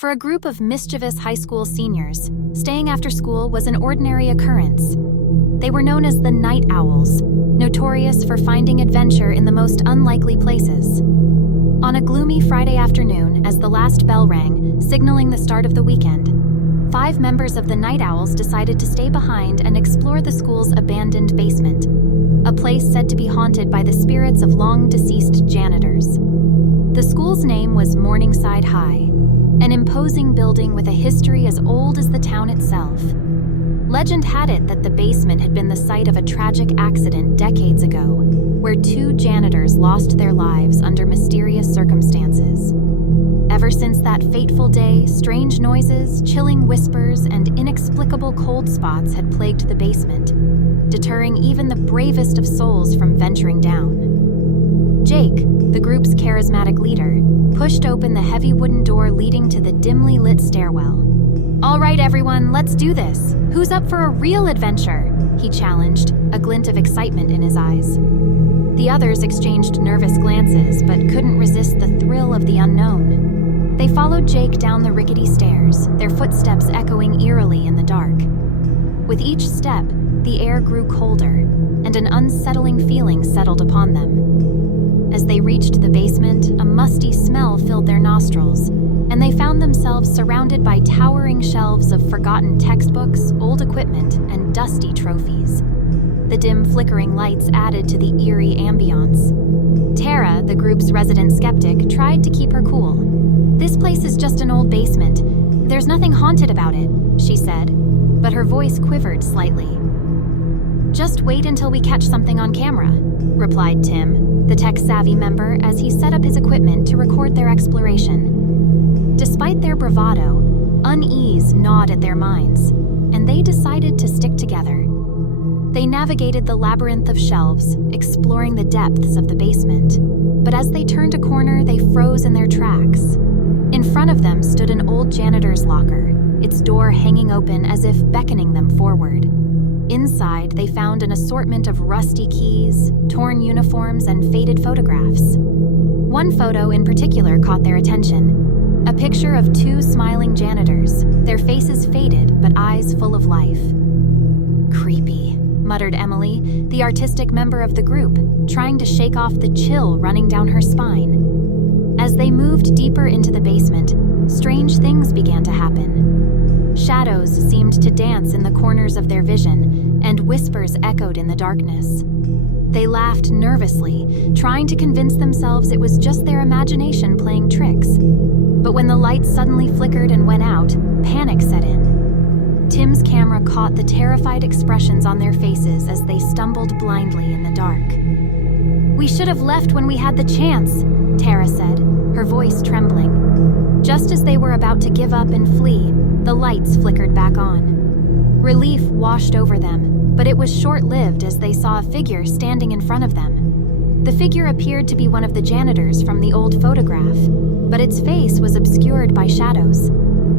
For a group of mischievous high school seniors, staying after school was an ordinary occurrence. They were known as the Night Owls, notorious for finding adventure in the most unlikely places. On a gloomy Friday afternoon, as the last bell rang, signaling the start of the weekend, 5 members of the Night Owls decided to stay behind and explore the school's abandoned basement, a place said to be haunted by the spirits of long-deceased janitors. The school's name was Morningside High, an imposing building with a history as old as the town itself. Legend had it that the basement had been the site of a tragic accident decades ago, where 2 janitors lost their lives under mysterious circumstances. Ever since that fateful day, strange noises, chilling whispers, and inexplicable cold spots had plagued the basement, deterring even the bravest of souls from venturing down. Jake, the group's charismatic leader, pushed open the heavy wooden door leading to the dimly lit stairwell. "All right, everyone, let's do this. Who's up for a real adventure?" he challenged, a glint of excitement in his eyes. The others exchanged nervous glances, but couldn't resist the thrill of the unknown. They followed Jake down the rickety stairs, their footsteps echoing eerily in the dark. With each step, the air grew colder, and an unsettling feeling settled upon them. As they reached the basement, a musty smell filled their nostrils, and they found themselves surrounded by towering shelves of forgotten textbooks, old equipment, and dusty trophies. The dim flickering lights added to the eerie ambiance. Tara, the group's resident skeptic, tried to keep her cool. "This place is just an old basement. There's nothing haunted about it," she said, but her voice quivered slightly. "Just wait until we catch something on camera," replied Tim, the tech-savvy member, as he set up his equipment to record their exploration. Despite their bravado, unease gnawed at their minds, and they decided to stick together. They navigated the labyrinth of shelves, exploring the depths of the basement. But as they turned a corner, they froze in their tracks. In front of them stood an old janitor's locker, its door hanging open as if beckoning them forward. Inside, they found an assortment of rusty keys, torn uniforms, and faded photographs. One photo in particular caught their attention. A picture of 2 smiling janitors, their faces faded but eyes full of life. "Creepy," muttered Emily, the artistic member of the group, trying to shake off the chill running down her spine. As they moved deeper into the basement, strange things began to happen. Shadows seemed to dance in the corners of their vision, and whispers echoed in the darkness. They laughed nervously, trying to convince themselves it was just their imagination playing tricks. But when the lights suddenly flickered and went out, panic set in. Tim's camera caught the terrified expressions on their faces as they stumbled blindly in the dark. "We should have left when we had the chance," Tara said, her voice trembling. Just as they were about to give up and flee, the lights flickered back on. Relief washed over them, but it was short-lived as they saw a figure standing in front of them. The figure appeared to be one of the janitors from the old photograph, but its face was obscured by shadows.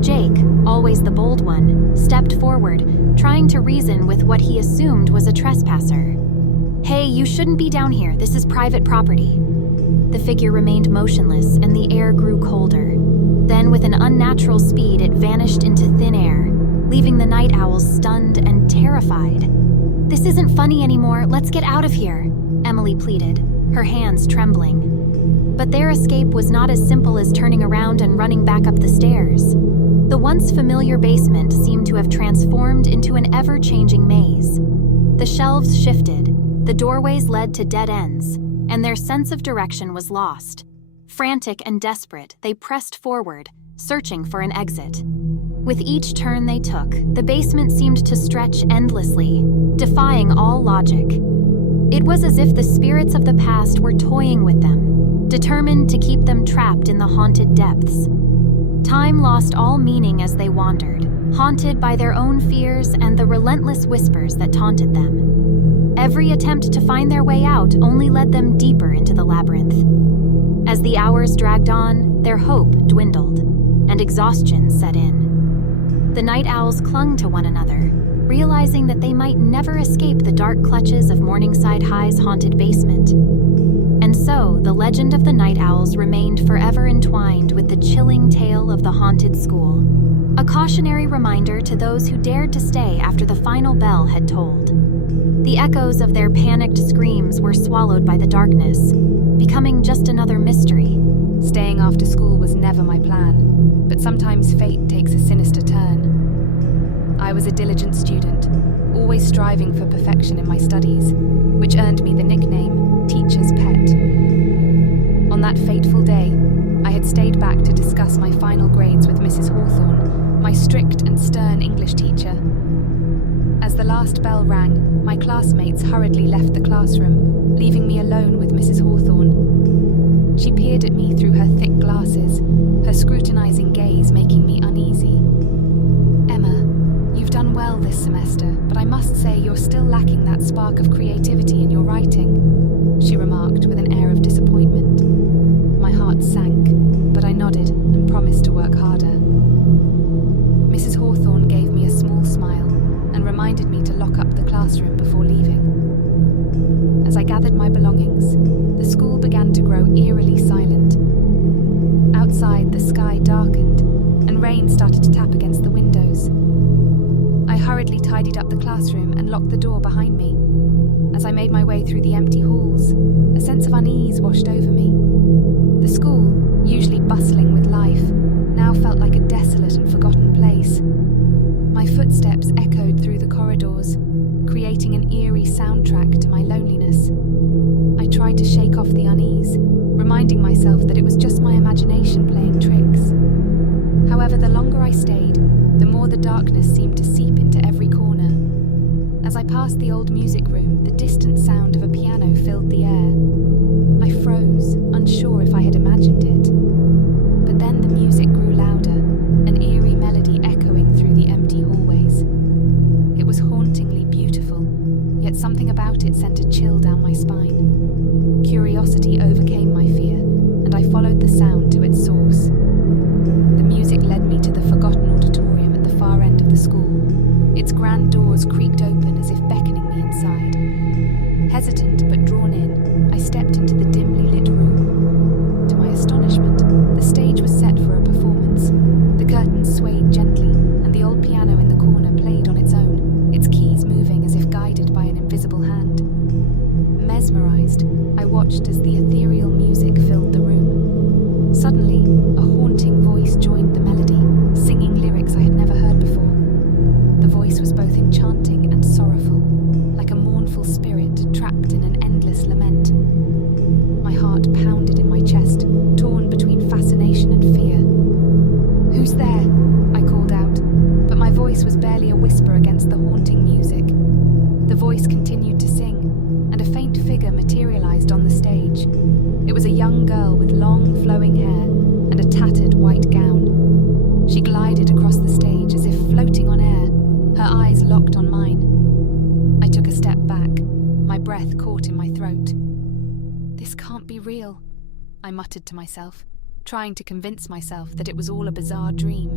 Jake, always the bold one, stepped forward, trying to reason with what he assumed was a trespasser. "Hey, you shouldn't be down here. This is private property." The figure remained motionless, and the air grew colder. Then, with an unnatural speed, it vanished into thin air, leaving the Night Owls stunned and terrified. "This isn't funny anymore. Let's get out of here," Emily pleaded, her hands trembling. But their escape was not as simple as turning around and running back up the stairs. The once familiar basement seemed to have transformed into an ever-changing maze. The shelves shifted, the doorways led to dead ends, and their sense of direction was lost. Frantic and desperate, they pressed forward, searching for an exit. With each turn they took, the basement seemed to stretch endlessly, defying all logic. It was as if the spirits of the past were toying with them, determined to keep them trapped in the haunted depths. Time lost all meaning as they wandered, haunted by their own fears and the relentless whispers that taunted them. Every attempt to find their way out only led them deeper into the labyrinth. As the hours dragged on, their hope dwindled, and exhaustion set in. The Night Owls clung to one another, realizing that they might never escape the dark clutches of Morningside High's haunted basement. And And so, the legend of the night owls remained forever entwined with the chilling tale of the haunted school. A cautionary reminder to those who dared to stay after the final bell had tolled. The echoes of their panicked screams were swallowed by the darkness, becoming just another mystery. Staying after school was never my plan, but sometimes fate takes a sinister turn. I was a diligent student, always striving for perfection in my studies, which earned me the nickname Teacher's Pet. On that fateful day, I had stayed back to discuss my final grades with Mrs. Hawthorne, my strict and stern English teacher. As the last bell rang, my classmates hurriedly left the classroom, leaving me alone with Mrs. Hawthorne. She peered at me through her thick glasses, her scrutinizing gaze making me uneasy. "Emma, you've done well this semester, but I must say you're still lacking that spark of creativity in your writing," she remarked with an air of disappointment. My heart sank, but I nodded and promised to work harder. Mrs. Hawthorne gave me a small smile and reminded me to lock up the classroom before leaving. As I gathered my belongings, the school began to grow eerily silent. Outside, the sky darkened, and rain started to tap against the windows. I hurriedly tidied up the classroom and locked the door behind me. As I made my way through the empty halls, a sense of unease washed over me. The school, usually bustling with life, now felt like a desolate and forgotten place. My footsteps echoed through the corridors, creating an eerie soundtrack to my loneliness. I tried to shake off the unease, reminding myself that it was just my imagination playing tricks. However, the longer I stayed, the more the darkness seemed to seep into every corner. As I passed the old music room, the distant sound of a piano filled the air. I froze, unsure if I had imagined it. But then the music grew louder, an eerie melody echoing through the empty hallways. It was hauntingly beautiful, yet something about it sent a chill down my spine. Curiosity overcame my fear, and I followed the sound to its source. The music led me to the forgotten auditorium at the far end of the school. Its grand doors creaked open as if beckoning me inside. Hesitant but drawn in, I stepped into the dimly lit room. To my astonishment, the stage was set for a performance. The curtains swayed gently, and the old piano in the corner played on its own, its keys moving as if guided by an invisible hand. Mesmerized, I watched as the ethereal music filled the room. Suddenly, a haunting voice joined the melody, singing lyrics I had never heard before. The voice was both enchanting and sorrowful, like a mournful spirit trapped in an endless lament. My heart pounded in my chest, torn between fascination and fear. "Who's there?" I called out, but my voice was barely a whisper against the haunting music. The voice continued to sing, and a faint figure materialized on the stage. It was a young girl with long, flowing hair and a tattered white gown. She glided across the stage as if floating on air, her eyes locked on mine. I took a step back, my breath caught in my throat. "This can't be real," I muttered to myself, trying to convince myself that it was all a bizarre dream.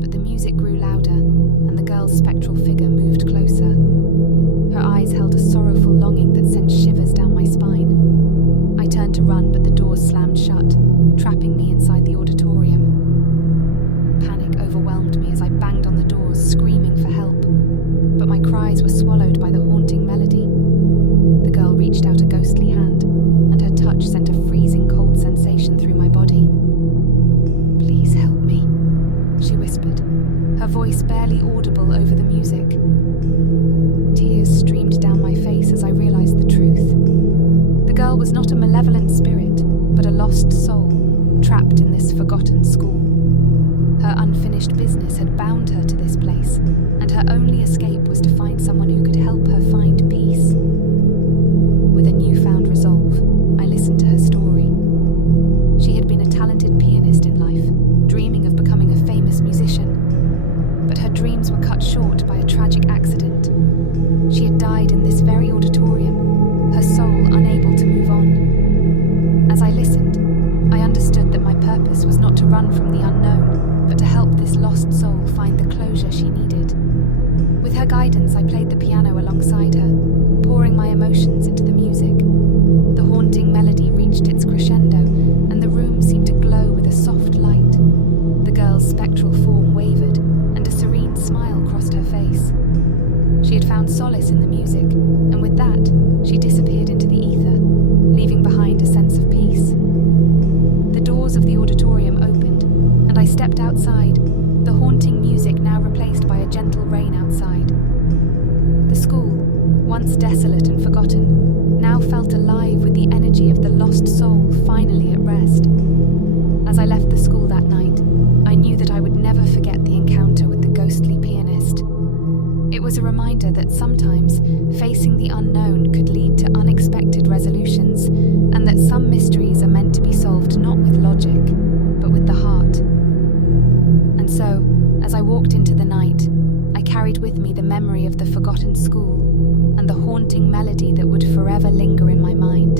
But the music grew louder, and the girl's spectral figure moved closer. Her eyes held a sorrowful longing that sent shivers down my spine. I turned to run, but the doors slammed shut, trapping me inside the auditorium. Panic overwhelmed me as I banged on the doors, screaming for help. But my cries were swallowed by the haunting melody. The girl reached out a ghostly hand, and her touch sent a freezing cold sensation through my body. "Please help me," she whispered, her voice barely audible over the music. Tears streamed down my face as I realized the truth. The girl was not a malevolent spirit, but a lost soul, trapped in this forgotten school. Her unfinished business had bound her to this place, and her only escape was to find someone who could help her find peace. With a newfound resolve, I listened to her story. She had been a talented pianist in life, dreaming of becoming a famous musician. But her dreams were cut short by a tragic accident. She had died in this very auditorium, her soul unable to move on. As I listened, I understood that my purpose was not to run from the unknown, but to help this lost soul find the closure she needed. With her guidance, I played the piano alongside her, pouring my emotions into the music. The haunting melody spectral form wavered, and a serene smile crossed her face. She had found solace in the music, and with that, she disappeared into the ether, leaving behind a sense of peace. The doors of the auditorium opened, and I stepped outside, the haunting music now replaced by a gentle rain outside. The school, once desolate and forgotten, now felt alive with the energy of the lost soul finally at rest. As I left the school that night, I knew that I would never forget the encounter with the ghostly pianist. It was a reminder that sometimes facing the unknown could lead to unexpected resolutions, and that some mysteries are meant to be solved not with logic, but with the heart. And so, as I walked into the night, I carried with me the memory of the forgotten school and the haunting melody that would forever linger in my mind.